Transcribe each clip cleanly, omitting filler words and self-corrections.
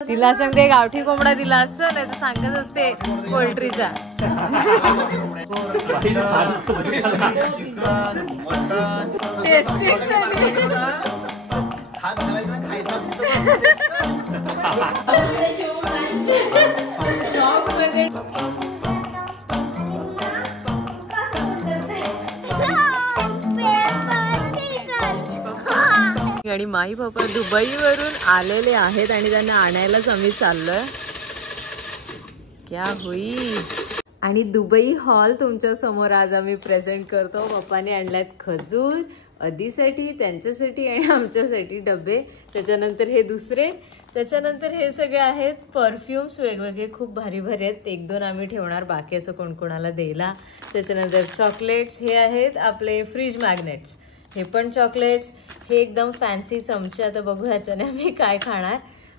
तिला सांगते गावठी कोंबडा दिला असं नाही तर सांगत असते पोल्ट्रीचा. आणि माई पप्पा दुबईवरून आलेले आहेत आणि त्यांना आणायलाच आम्ही चाललोय. क्या हुई. आणि दुबई हॉल तुमच्या समोर आज आम्ही प्रेझेंट करतो. पप्पाने आणल्यात खजूर आधीसाठी, त्यांच्यासाठी आणि आमच्यासाठी डबे. त्याच्यानंतर हे दुसरे, त्याच्यानंतर हे सगळे आहेत परफ्युम्स वेगवेगळे, खूप भारी भारी आहेत. एक दोन आम्ही ठेवणार, बाकी असं कोण कोणाला द्यायला. त्याच्यानंतर चॉकलेट्स हे आहेत आपले फ्रीज मॅग्नेट्स, हे पण चॉकलेट्स. हे एकदम फॅन्सी चमचे, आता बघू ह्याच्याने आम्ही काय खाणार.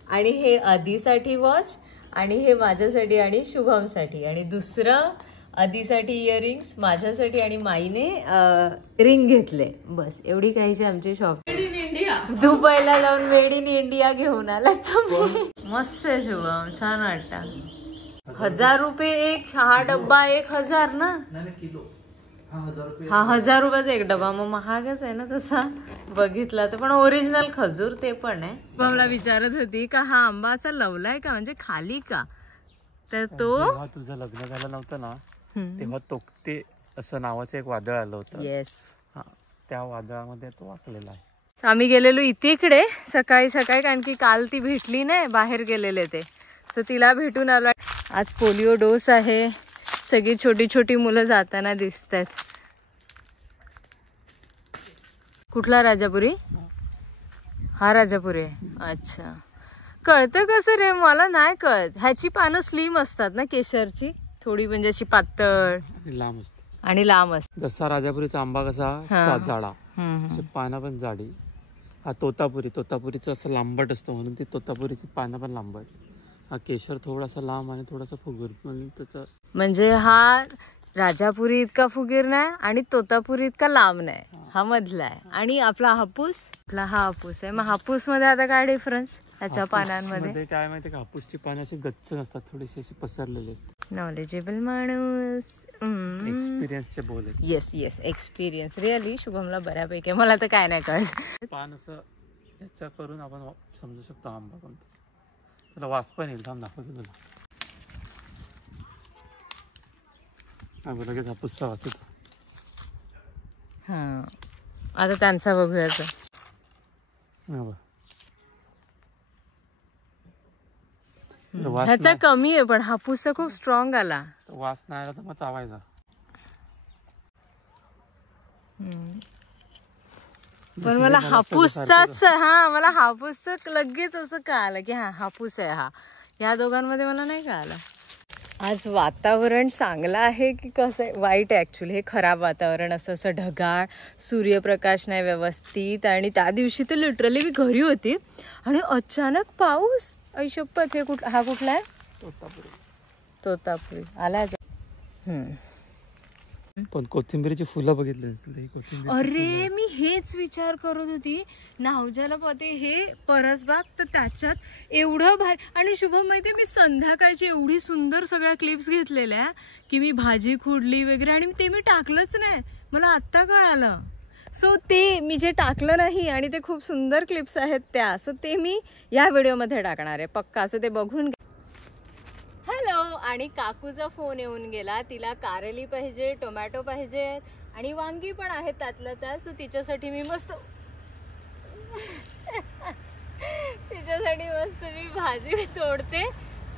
आणि हे आधीसाठी वॉच, आणि हे माझ्यासाठी आणि शुभमसाठी. आणि दुसरं आधीसाठी इयरिंग्स, माझ्यासाठी आणि माईने रिंग घेतले. बस एवढी काहीशी आमची शॉपिंग. मेड इन इंडिया, दुबईला जाऊन मेड इन इंडिया घेऊन आला तुम्ही. मस्त आहे शुभम, छान वाटतं. 1000 रुपये एक, हा डब्बा 1000 ना. हा 1000 रुपयाचा एक डबा, मग महागच आहे ना तसा बघितला तर. पण ओरिजिनल खजूर ते पण आहे. मला विचारत होती का हा आंबा असा लवलाय का, म्हणजे खाली का. तर तो तुझं लग्न झालं नव्हतं ना तेव्हा तोक्ते असं नावाचं एक वादळ आलं होतं. येस, त्या वादळामध्ये तो वाकलेला आहे. आम्ही गेलेलो इकडे सकाळी सकाळी, कारण की काल ती भेटली नाही, बाहेर गेलेले ते, सो तिला भेटून आलो. आज पोलिओ डोस आहे. सगळी छोटी छोटी मुलं जाताना दिसत आहेत. कुठला राजापुरी? हा राजापुरी आहे. अच्छा, कळतं कसं रे, मला नाही कळत. ह्याची पानं स्लिम असतात ना, केशरची थोडी म्हणजे अशी पातळ लांब असते आणि लांब असते. जसा राजापुरीचा आंबा कसा जाडा, पानं पण जाडी. हा तोतापुरीचं असं लांबट असतं म्हणून ती तोतापुरीची पानं पण लांबट. हा केशर थोडासा लांब आणि थोडासा फुगीर, म्हणून त्याचं म्हणजे हा राजापुरी इतका फुगीर नाही आणि तोतापुरी इतका लांब नाही, हा मधला आहे. आणि आपला हापूस, आपला हा हापूस आहे. मग हापूस मध्ये आता काय डिफरन्स ह्याच्या पानांमध्ये? काय माहिती का, हापूसची पानं अशी गच्च नसतात, थोडीशी अशी पसरलेली असतात. नॉलेजेबल माणूस, एक्सपिरियन्सचे बोल. Yes yes, experience. रिअली शुभमला बऱ्यापैकी, मला तर काय नाही कळत. पान असं याच्या करून आपण समजू शकतो आंबा कोणता. त्याला वास पण येईल, थांब दाखवतो तुला. लगेच हापूसचा वास येतो. हा, आता त्यांचा बघूयाच. ह्याचा कमी आहे, पण हापूसचा खूप स्ट्रॉंग आला. वास नाही आला तर मग चावायचा. पण मला हापूसचाच, मला हापूसच लगेच असं कळालं की हा हापूस आहे. हा, या दोघांमध्ये मला नाही कळालं. आज वातावरण चांगलं आहे की कसं आहे? वाईट आहे ॲक्च्युली, हे खराब वातावरण. असं ढगाळ, सूर्यप्रकाश नाही व्यवस्थित. आणि त्या दिवशी तर लिटरली मी घरी होती आणि अचानक पाऊस. ऐशप्पत, हे हा कुठला आहे? तोतापुरी आला. पण कोथिंबीरची फुलं बघितली नसतील. अरे मी हेच विचार करत होती, नावजाला पाहते हे परसबाग, तर त्याच्यात एवढं भारी. आणि शुभम माहिती, मी संध्याकाळची एवढी सुंदर सगळ्या क्लिप्स घेतलेल्या की मी भाजी खुडली वगैरे, आणि ते मी टाकलंच नाही, मला आत्ता कळालं. सो ते मी जे टाकलं नाही, आणि ते खूप सुंदर क्लिप्स आहेत त्या, सो ते मी या व्हिडिओमध्ये टाकणार आहे पक्का. असं ते बघून. हॅलो. आणि काकूचा फोन येऊन गेला, तिला कारली पाहिजे, टोमॅटो पाहिजे आणि वांगी पण आहेत त्यातलं त्यात. सो तिच्यासाठी मी मस्त मी भाजी तोडते.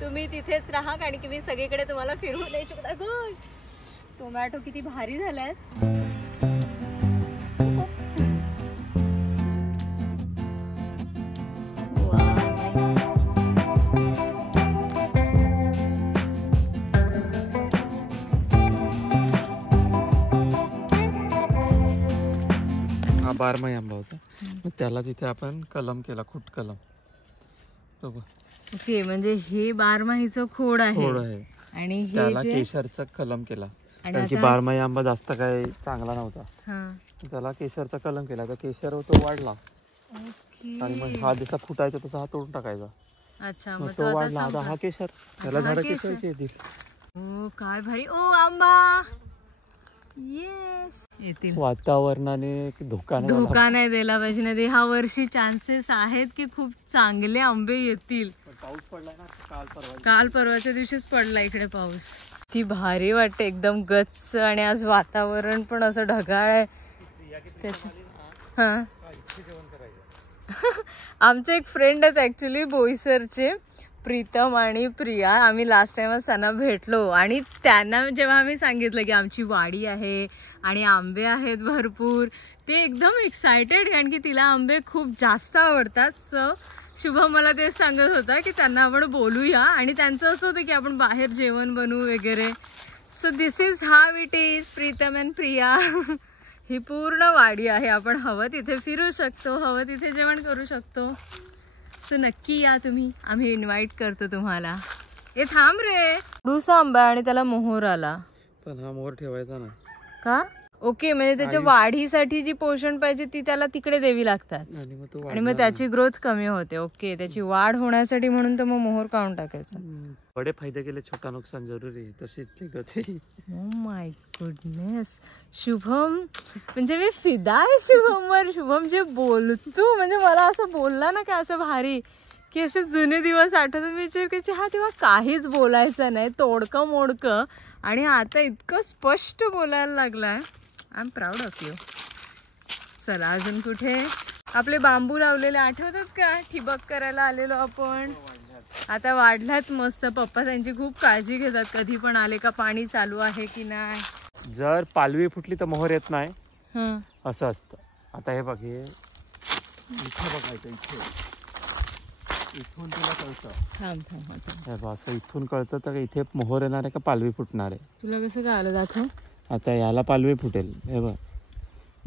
तुम्ही तिथेच राहा, कारण की मी सगळीकडे तुम्हाला फिरवू नाही शकत. टोमॅटो किती भारी झाल्यात. बारमाही आंबा होता, मग त्याला तिथे आपण कलम केला, खूट कलम. ओके, म्हणजे हे बारमाहीचं खोड आहे आणि त्याला केशरचा कलम केला. कारण बारमाही आंबा जास्त काही चांगला नव्हता, त्याला केशरचा कलम केला. तर केशर तो वाढला आणि मग हा जसा फुटायचा तसा हा तोडून टाकायचा. अच्छा मग मग तो तो वाढला आता आता हा संपला. केशर, त्याला हा झाडं केशर. केशरची येतील. ओ काय भारी. ओ आंबा येस येतील. वातावरणाने धोका नाही झाला. धोका नाही दिला पाहिजे ना. ह्या वर्षी चान्सेस आहेत की खूप चांगले आंबे येतील. पाऊस पडलाय ना काल परवा. काल परवाच्या दिवशीच पडला इकडे पाऊस. ती भारी वाटते एकदम गच्च आणि आज वातावरण पण असं ढगाळ आहे. हा आमचे एक फ्रेंड आहेत ऍक्च्युली बोईसरचे, प्रीतम आणि प्रिया. आम्ही लास्ट टाइमच त्यांना भेटलो आणि त्यांना जेव्हा आम्ही सांगितलं की आमची वाडी आहे आणि आंबे आहेत भरपूर, ते एकदम एक्सायटेड कारण की तिला आंबे खूप जास्त आवडतात. सो शुभम मला तेच सांगत होता की त्यांना आपण बोलूया आणि त्यांचं असं होतं की आपण बाहेर जेवण बनवू वगैरे. So this is how it is Pritam and Priya. ही पूर्ण वाडी आहे. आपण हवं तिथे फिरू शकतो, हवं तिथे जेवण करू शकतो. सो नक्की या तुम्ही, आम्ही इन्व्हाइट करतो तुम्हाला. ए थांब रे, डुसा आंबा आणि त्याला मोहर आला. पण हा मोहर ठेवायचा ना. का? ओके, म्हणजे त्याच्या वाढीसाठी जी पोषण पाहिजे ती त्याला तिकडे द्यावी लागतात आणि मग त्याची ग्रोथ कमी होते. ओके, त्याची वाढ होण्यासाठी म्हणून तर मग मोहर काढून टाकायचं. बडे फायदे केले, छोटा नुकसान जरुरी. तशीच ओ माय गुडनेस शुभम, म्हणजे मी फिदा आहे शुभमवर. शुभम जे बोलतो म्हणजे मला असं बोलला ना का असं भारी की असे जुने दिवस आठवतात. मी विचार करायचे हा तेव्हा काहीच बोलायचं नाही, तोडकं मोडकं, आणि आता इतकं स्पष्ट बोलायला लागलाय. I am proud of you. चला अजून कुठे आपले बांबू लावलेले आठवतात का? ठिबक करायला आलेलो आपण. आता वाढल्यात मस्त. पप्पा त्यांची खूप काळजी घेतात, कधी पण आले का पाणी चालू आहे की नाही. जर पालवी फुटली तर मोहर येत नाही असं असतं. आता हे बघ, हे इथे बघायचं, इथे इथून तुला कळतं. असं इथून कळतं तर इथे मोहर येणार आहे का पालवी फुटणार आहे. तुला कसं कळलं? दाखव. आता याला पालवी फुटेल, हे बघ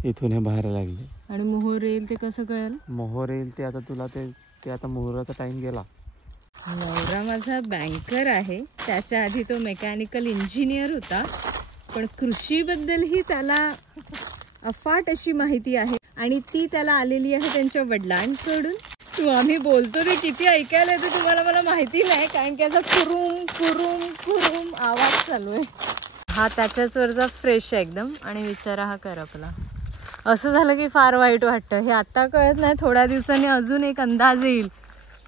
इथून हे बाहेर लागले आणि मोहर येईल ते कसं कळेल? मोहर येईल ते आता तुला ते आता मोहराचा टाइम गेला. नवरा माझा बँकर आहे, त्याच्या आधी तो मेकॅनिकल इंजिनियर होता, पण कृषीबद्दलही त्याला अफाट अशी माहिती आहे आणि ती त्याला आलेली आहे त्यांच्या वडिलांकडून. तू आम्ही बोलतो ते किती ऐकायला येते तुम्हाला मला माहिती नाही, कारण की असा कुरुम कुरुम कुरुम आवाज चालू आहे. हा त्याच्याच वरचा फ्रेश आहे एकदम आणि विचारा हा करपला. असं झालं की फार वाईट वाटतं. हे आता कळत नाही, थोड्या दिवसांनी अजून एक अंदाज येईल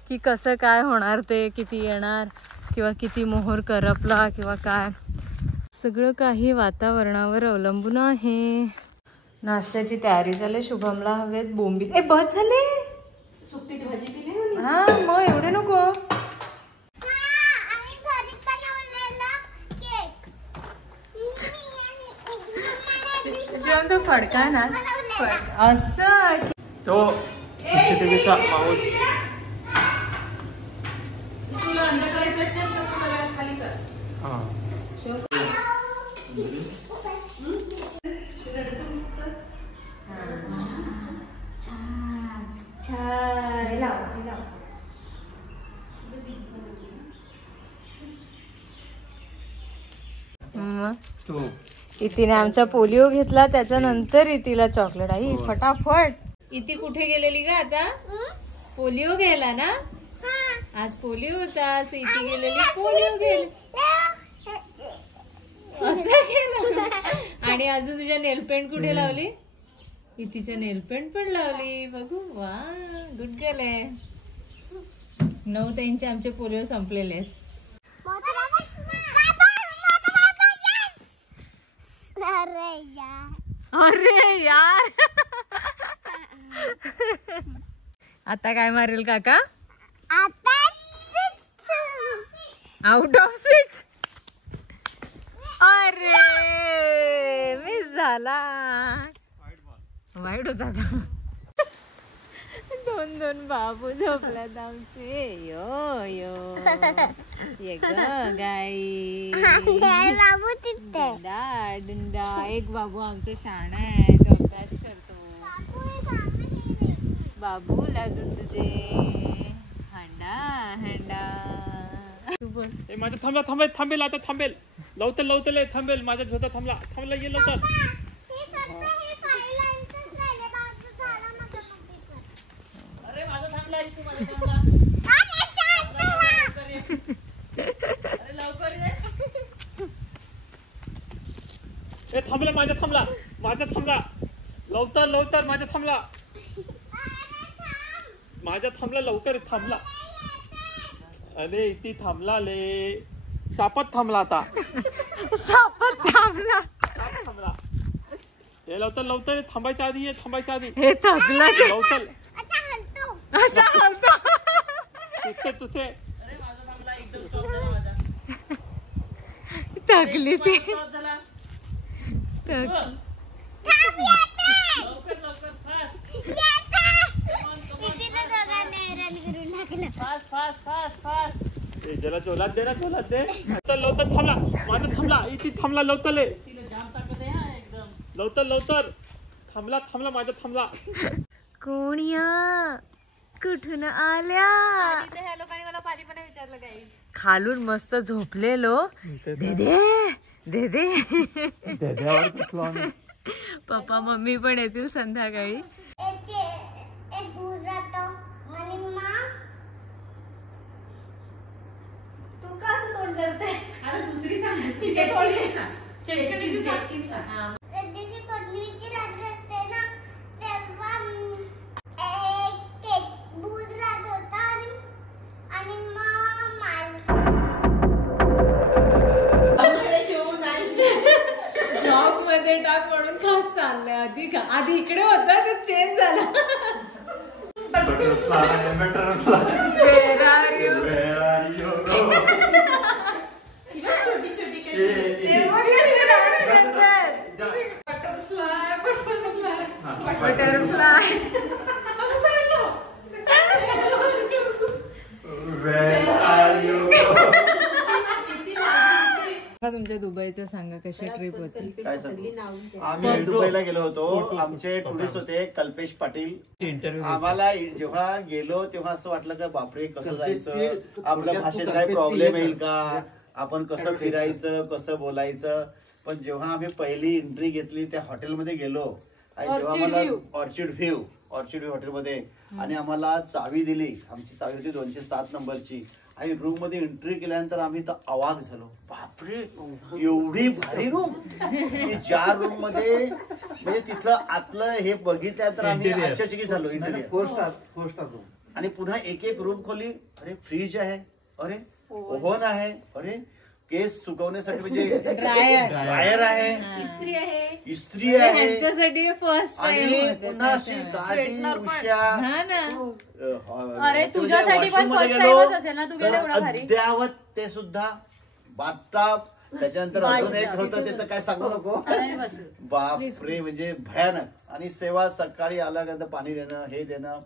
की कसं काय होणार, ते किती येणार किंवा किती मोहर करपला किंवा काय. सगळं काही वातावरणावर अवलंबून आहे. नाश्त्याची तयारी झाली. शुभमला हवेत बोंबील. ए बस झाले. सुकटीची भाजी केली. हा मग एवढे नको. तो फडका ना असं तो CCTVचा माऊस. तुला अंडा करायचं असेल तर तुला खाली कर. इतीने आमचा पोलिओ घेतला, त्याच्यानंतर इतीला चॉकलेट. आई फटाफट. इती कुठे गेलेली का आता? पोलिओ घ्यायला ना. आज पोलिओ होता, इती गेलेली पोलिओ असं केलं. आणि अजून तुझ्या नेलपेंट कुठे लावली? इतीच्या नेलपेंट पण लावली. बघू, वा गुड गर्ल आहे. 9 त्यांचे आमचे पोलिओ संपलेले आहेत. अरे यार आता काय मारेल काका? Out of 6. अरे मिस झाला. वाईट होता का? 2 बाबू झोपल्यात आमचे. यो यो ये गाई बाबू तिथे डंडा. एक बाबू आमचा शाणा आहे, तो अभ्यास करतो. बाबूला दूध दे. हंडा हंडा. माझ्या थांबेल आता थांबेल. लवकर थांबेल. माझ्या झोता थांबला ये लवकर. अरे माझा थांबला. ते थांबला माझ्या थांबला लवकर माझ्या थांबला लवकर थांबला. अरे इथे थांबला ले सापत थांबला आता सापत थांबला. हे लवकर थांबायच्या आधी हे थकलं लवकर अशा हलतो. तुझे थकली ती जरा जोलात दे लवकर थांबला माझा थांबला इथे थांबला लवकर थांबला माझा थांबला. कोणिया कुठून आल्या. ह्या लोकांनी मला पाणी पण विचारलं काही. खालून मस्त झोपलेलो. दे पप्पा मम्मी पण येतील संध्याकाळी. तू का असं तोंड करते. दुसरी सांग. पौर्णिमेची रात्र असते ना तेव्हा भूत राहत होता आणि ब्लॉग मध्ये टाक म्हणून खास चाललंय. आधी इकडे होता ते चेंज झाला. बटरफ्लाय तुमच्या दुबईचं सांगा कशी ट्रिप होती. काय सांगू आम्ही दुबईला गेलो होतो. आमचे टुरिस्ट होते कल्पेश पाटील. आम्हाला जेव्हा गेलो तेव्हा असं वाटलं का बापरे कसं जायचं आपल्या भाषेत काय प्रॉब्लेम येईल का आपण कसं फिरायचं कसं बोलायचं. पण जेव्हा आम्ही पहिली एंट्री घेतली त्या हॉटेलमध्ये गेलो आणि जेव्हा आम्हाला ऑर्चिड व्ह्यू हॉटेलमध्ये आणि आम्हाला चावी दिली. आमची चावी होती 207 नंबरची आणि रूम मध्ये एंट्री केल्यानंतर आम्ही तर अवाक झालो. बापरे एवढी भारी रूम की ज्या रूम मध्ये म्हणजे तिथलं आतलं हे बघितल्यानंतर आम्ही आश्चर्यचकित झालो. इंटेरियर आणि पुन्हा एक रूम खोली. अरे फ्रीज आहे, अरे ओव्हन आहे, अरे केस सुकवण्यासाठी म्हणजे ड्रायर आहे, इस्त्री आहे ह्यांच्यासाठी फर्स्ट आणि पुन्हा अशी गादी उषा. अरे तुझ्यासाठी पण फर्स्ट टाइमच असेल ना. तू गेला एवढा भारी. अद्यावत ते सुद्धा बाथटब. त्याच्यानंतर अजून एक होतं त्याचं काय सांगू नको. बापरे म्हणजे भयानक. आणि सेवा सकाळी आल्यानंतर पाणी देणं हे देणं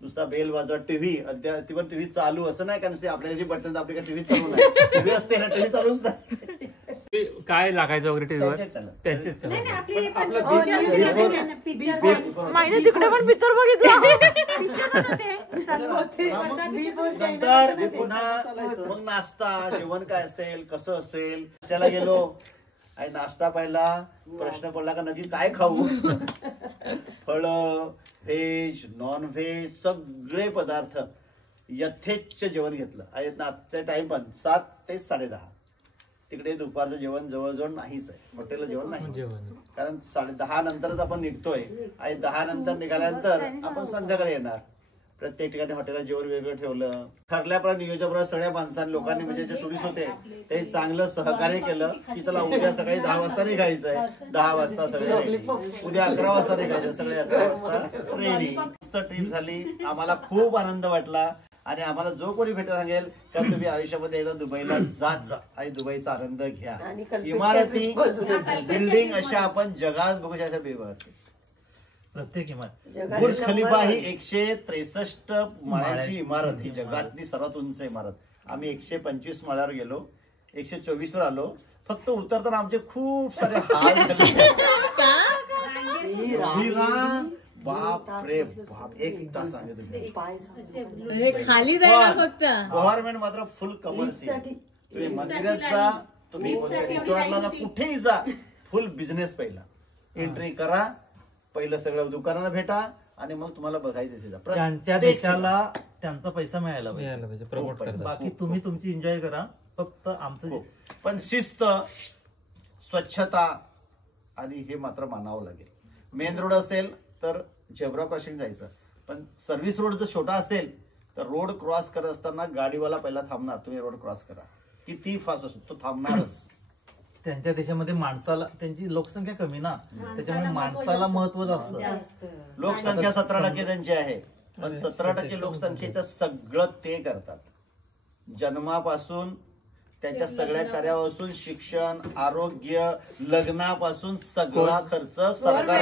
नुसता बेल वाजवा. टीव्ही अद्याप पण टीव्ही चालू असं नाही का नुसते आपल्याला बटन आपल्याकडे टीव्ही चालू नाही. टीव्ही असते ना टीव्ही चालूच नाही. काय लागायचं वगैरे टीव्हीवर त्यांचेच माहिती तिकडे पण पिक्चर बघितला. नंतर पुन्हा मग नाश्ता जेवण काय असेल कसं असेल. नाश्त्याला गेलो आणि नाश्ता पाहिला प्रश्न पडला का नक्की काय खाऊ. फळं व्हेज नॉन व्हेज सगळे पदार्थ यथेच्छ जेवण घेतलं. आणि नाश्त्याचा टाइम पण 7 ते 10:30. तिकडे दुपारचं जेवण जवळजवळ नाहीच आहे. हॉटेलला जेवण नाही कारण 10:30 नंतरच आपण निघतोय आणि 10 नंतर निघाल्यानंतर आपण संध्याकाळी येणार. प्रत्येक ठिकाणी हॉटेलला जेवण वेगळं ठेवलं. ठरल्याप्रमाणे नियोजनाप्रमाणे सगळ्या माणसांनी लोकांनी म्हणजे जे टुरिस्ट होते ते चांगलं सहकार्य केलं की चला उद्या सकाळी 10 वाजता निघायचंय. 10 वाजता सगळे रेडी. उद्या 11 वाजता निघायचं सगळे 11 वाजता रेडी. मस्त ट्रिप झाली. आम्हाला खूप आनंद वाटला आणि आम्हाला जो कोणी भेट सांगेल तर तुम्ही आयुष्यामध्ये एकदा दुबईला जा आणि दुबईचा आनंद घ्या. इमारती बिल्डिंग अशा आपण जगात बघू शकता बेबस. प्रत्येक इमारत बुर्ज खलिफा ही 163 माळ्याची इमारत ही जगातली सर्वात उंच इमारत. आम्ही 125 माळ्यावर गेलो 124 वर आलो. फक्त उतरताना आमचे खूप सारे हाल झाले. बाप रे बाप. 1 तास खाली जायला फक्त गव्हर्नमेंट मात्र फुल कमर्शियल. तुम्ही मंदिरात जा तुम्ही रिसॉर्टला जा कुठेही जा फुल बिझनेस. पहिला एंट्री करा पहिलं सगळं दुकानाला भेटा आणि मग तुम्हाला बघायचं त्यांच्या देशाला त्यांचा पैसा मिळायला पाहिजे. बाकी तुम्ही तुमची एन्जॉय करा. फक्त आमचं पण शिस्त स्वच्छता आणि हे मात्र मानावं लागेल. मेन रोड असेल तर झेब्रा क्रॉसिंग जायचं, पण सर्व्हिस रोड जर छोटा असेल तर रोड क्रॉस करत असताना गाडीवाला पहिला थांबणार, तुम्ही रोड क्रॉस करा, किती फास्ट असतो तो थांबणारच. त्यांच्या देशामध्ये माणसाला, त्यांची लोकसंख्या कमी ना, त्याच्यामुळे माणसाला महत्व जास्त. लोकसंख्या 17% त्यांची आहे, पण 17% लोकसंख्येचं सगळं ते करतात. जन्मापासून त्याच्या सगळ्या कार्यापासून, शिक्षण, आरोग्य, लग्नापासून सगळा खर्च सरकार,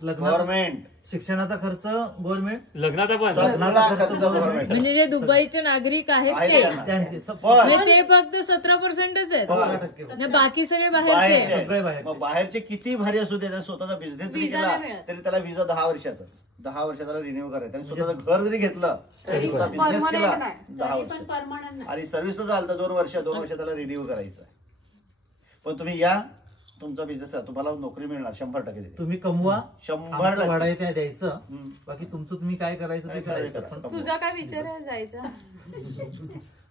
गव्हर्नमेंट, शिक्षणाचा खर्च गव्हर्नमेंट, लग्नाचा पण सगळा खर्च गव्हर्नमेंट. म्हणजे जे दुबईचे नागरिक आहेत त्यांचे ते फक्त 17%च आहेत आणि बाकी सगळे बाहेरचे. मग बाहेरचे किती भारी असू दे, स्वतःचा बिझनेस जरी केला तरी त्याला विजा 10 वर्षाचाच, 10 वर्षाला रिन्यू करायचं. आणि स्वतःचं घर जरी घेतलं तरी बिझनेस केला 10 वर्ष, आणि सर्व्हिसला झालं तर 2 वर्ष त्याला रिन्यू करायचं. पण तुम्ही या, तुमचा बिझनेस आहे, तुम्हाला नोकरी मिळणार 100%. तुम्ही कमवा, 100% भाडा आहे त्या द्यायचं, बाकी तुमचं तुम्ही काय करायचं ते करायचं. पण तुझा काय विचार आहे जायचा?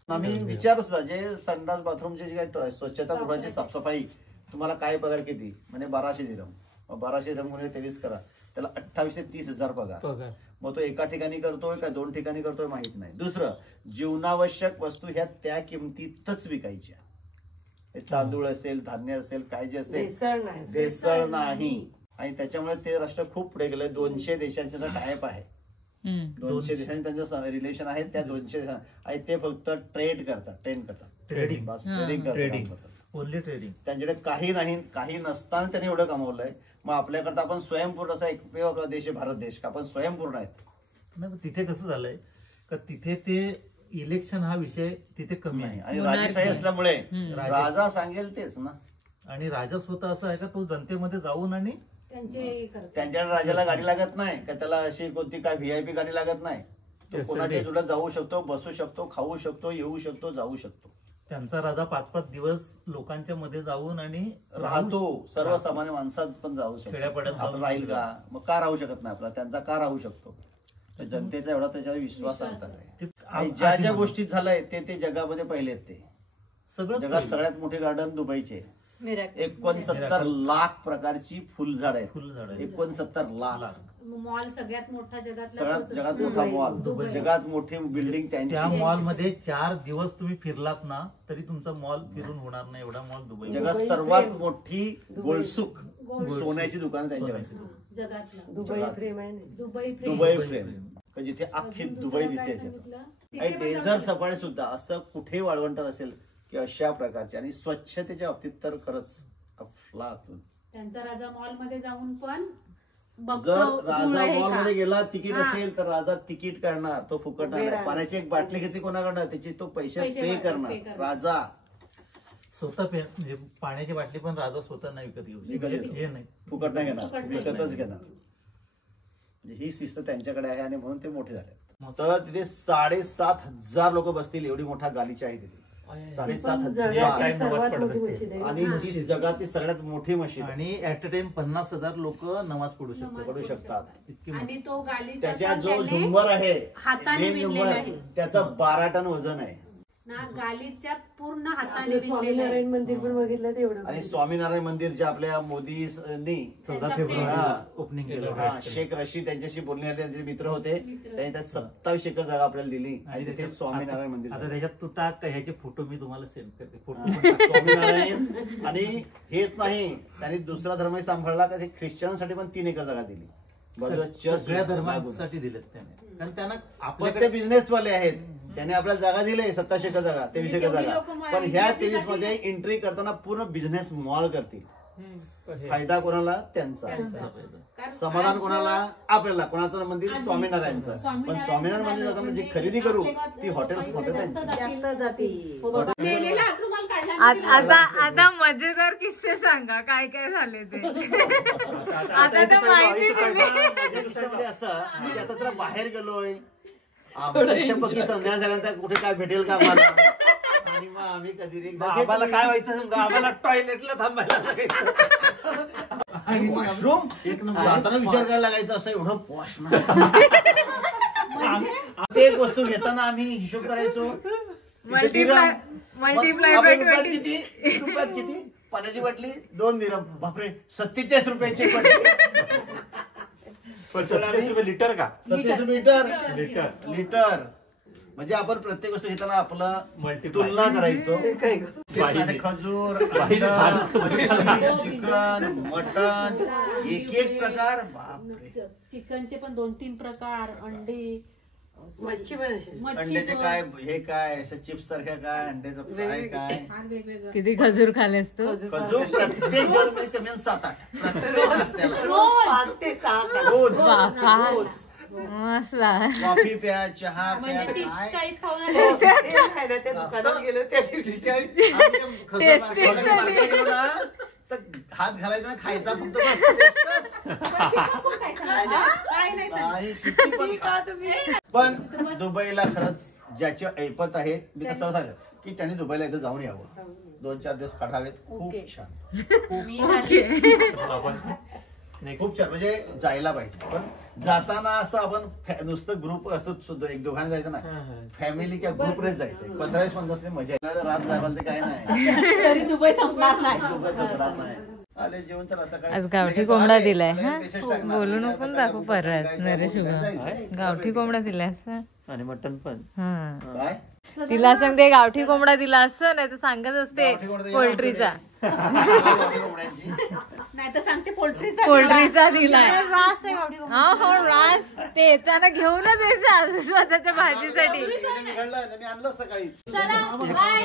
आम्ही विचार सुद्धा जे संडास बाथरूमचे जे काही स्वच्छता गृहाची साफसफाई, तुम्हाला काय पगार किती म्हणजे 1200 दिरहम. मग 1200 दिरहम म्हणजे 23 करा, त्याला 28 ते 30,000 पगार. मग तो एका ठिकाणी करतोय का 2 ठिकाणी करतोय माहित नाही. दुसरं, जीवनावश्यक वस्तू ह्या त्या किमतीतच विकायच्या. तांदूळ असेल, धान्य असेल, काय जे असेल, भेसळ नाही. आणि त्याच्यामुळे ते राष्ट्र खूप पुढे गेलं. 200 देशांचा टायप आहे, 200 देशांचे त्यांचं रिलेशन आहे. त्या 200 आणि ते फक्त ट्रेड करतात, ट्रेडिंग ओनली ट्रेडिंग. त्यांच्याकडे काही नाही, काही नसताना त्यांनी एवढं कमवलंय. मग आपल्याकरता आपण स्वयंपूर्ण असा एकमेव आपला देश आहे भारत देश, का आपण स्वयंपूर्ण आहेत. नाही, तिथे कसं झालंय का तिथे ते इलेक्शन हा विषय तिथे कमी आहे. आणि राजेशाही असल्यामुळे राजा सांगेल तेच ना. आणि राजा स्वतः असं आहे का तो जनतेमध्ये जाऊन आणि त्यांच्या राजाला गाडी लागत नाही का, त्याला अशी कोणती काय VIP गाडी लागत नाही. तो कोणाच्या जुळत जाऊ शकतो, बसू शकतो, खाऊ शकतो, येऊ शकतो, जाऊ शकतो. त्यांचा राजा 5-5 दिवस लोकांच्या मध्ये जाऊन आणि राहतो. सर्वसामान्य माणसात पण जाऊ शकतो. खेड्यापाड्यात आपण राहील का, मग का राहू शकत नाही आपला, त्यांचा का राहू शकतो. जनतेचा एवढा त्याच्यावर विश्वास आहे. आणि ज्या ज्या गोष्टीत झालंय ते जगामध्ये पहिले आहेत. ते सगळं जगात सगळ्यात मोठे गार्डन दुबईचे, 69 लाख प्रकारची फुलझाड आहेत. 69 लाख. मॉल सगळ्यात मोठा जगात मोठा मॉल, जगात मोठी बिल्डिंग त्यांची. त्या मॉल मध्ये 4 दिवस तुम्ही फिरलात ना तरी तुमचा मॉल फिरून होणार नाही, एवढा मॉल दुबई. जगात सर्वात मोठी गोलसुख सोन्याची दुकानं त्यांच्याकडे, दुबई फ्रेम, जिथे अख्खी दुबई दिसते. आणि डेझर्ट सफारी सुद्धा असं कुठे वाळवंटात असेल की अशा प्रकारचे. आणि स्वच्छतेच्या बाबतीत तर खरंच अफलातून. त्यांचा राजा मॉल मध्ये जाऊन पण जर राजा मॉल मध्ये गेला, तिकीट असेल तर राजा तिकीट काढणार, तो फुकट नाही. पाण्याची एक बाटली घेतली कोणाकडनं, त्याची तो पैसे पे करणार राजा स्वतः. म्हणजे पाण्याची बाटली पण राजा स्वतः नाही विकत घेऊ, हे नाही, फुकट नाही घेणार, विकतच घेणार. ही शिस्त त्यांच्याकडे आहे आणि म्हणून ते मोठे झाले. तर तिथे 7,500 लोक बसतील एवढी मोठा गालीचा आहे तिथे. 7,500 आणि जी जगातली सगळ्यात मोठी मशीद. आणि ऍट अ टाइम 50,000 लोक नमाज पडू शकतात. आणि तो गाली त्याच्या जो झुंबर आहे, मेन झुंबर, त्याचं 12 टन वजन आहे ना. गालीच्या पूर्ण हाताने स्वामीनारायण मंदिर पण बघितलं तेवढं. आणि स्वामीनारायण मंदिर जे आपल्या मोदींनी 14 फेब्रुवारी ओपनिंग केलं. शेख रशीद त्यांच्याशी बोलणे, त्यांचे मित्र होते, त्यांनी त्यात 27 एकर जागा आपल्याला दिली. आणि तिथे स्वामीनारायण मंदिर. आता त्याच्यात तू टाक, ह्याचे फोटो मी तुम्हाला सेंड करते. स्वामीनारायण. आणि हेच नाही, त्यांनी दुसरा धर्मही सांभाळला का, ते ख्रिश्चनांसाठी पण 3 एकर जागा दिली. सगळ्या धर्मांसाठी दिलेत त्याने, कारण त्यांना आपल्याकडे बिझनेसवाले आहेत, त्याने आपल्याला जागा दिले 27 एकर जागा, 23 एकर जागा. पण ह्या 23 मध्ये एंट्री करताना पूर्ण बिझनेस मॉल करतील. फायदा कोणाला, त्यांचा. समाधान कोणाला, आपल्याला. कोणाचं मंदिर, स्वामीनारायणचं. पण स्वामीनारायण मंदिर जाताना जी खरेदी करू ती हॉटेल्स आता मजेदार किस्से सांगा, काय काय झाले ते. आता तर माहिती असं की आता जरा बाहेर गेलोय, पक्की संध्याकाळ झाल्यानंतर कुठे काय भेटेल का आम्हाला. आणि मग आम्ही कधी आम्हाला काय व्हायचं, आम्हाला टॉयलेटला थांबायला लागायचं. आणि वॉशरूम जाताना विचार करायला लागायचं, असं एवढं पॉश ना. ते एक वस्तू घेताना आम्ही हिशोब करायचो, मल्टिप्लाय रुपयात किती पाण्याची बाटली 2 दिरम. बापरे 47 रुपयाची बाटली. 47 रुपये लिटर का? 37 लिटर. म्हणजे आपण प्रत्येक गोष्ट घेताना आपलं तुलना करायचो. खजूर, चिकन, मटन, एक प्रकार. बापरे. चिकनचे पण 2-3 प्रकार, अंडे, मच्छी पण अशी. अंड्याचे काय, हे काय, चिप्स सारख्या काय, अंड्याचं फ्राय काय. वेगवेगळं. किती खजूर खाल्लेस तू? खजूर प्रत्येक जेवण कमी 7-8 रोज 5 ते 6 रोज. मस्त. कॉफी प्या, चहा प्या. म्हणजे 30-40 खाऊन आले. त्या दुकानात गेलो त्या दिवशी तर हात घालायचा खायचा फक्त काय नाही नाही, किती पण खा. पण दुबईला खरंच ज्याची ऐपत आहे, मी कसं सांगेल की त्यांनी दुबईला इथं जाऊन यावं, 2-4 दिवस काढावेत. खूप छान, खूप छान. म्हणजे जायला पाहिजे. पण जाताना असं आपण नुसतं ग्रुप असं सुद्धा 1-2 जायचं ना, फॅमिली किंवा ग्रुपनेच जायचं. 15-20 मजा येईल. रात जागाल ते काय नाही, तरी दुबई संपणार नाही. दुबई संपणार नाही. आले जेवण चला सकाळी. आज गावठी कोंबडा दिलाय. हा बोलू नको दाखवू परत. नरेश गावठी कोंबडा दिलाय असं. आणि मटन पण. काय तिला सांगते गावठी कोंबडा दिला असं, नाही तर सांगत असते पोल्ट्रीचा. नाही तर सांगते पोल्ट्रीचा. पोल्ट्रीचा दिलाय. रास आहे गावठी कोंबडा. हो रास ते येताना घेऊनच यायचं स्वतःच्या भाजीसाठी. मी आणलं सकाळी. चला बाय.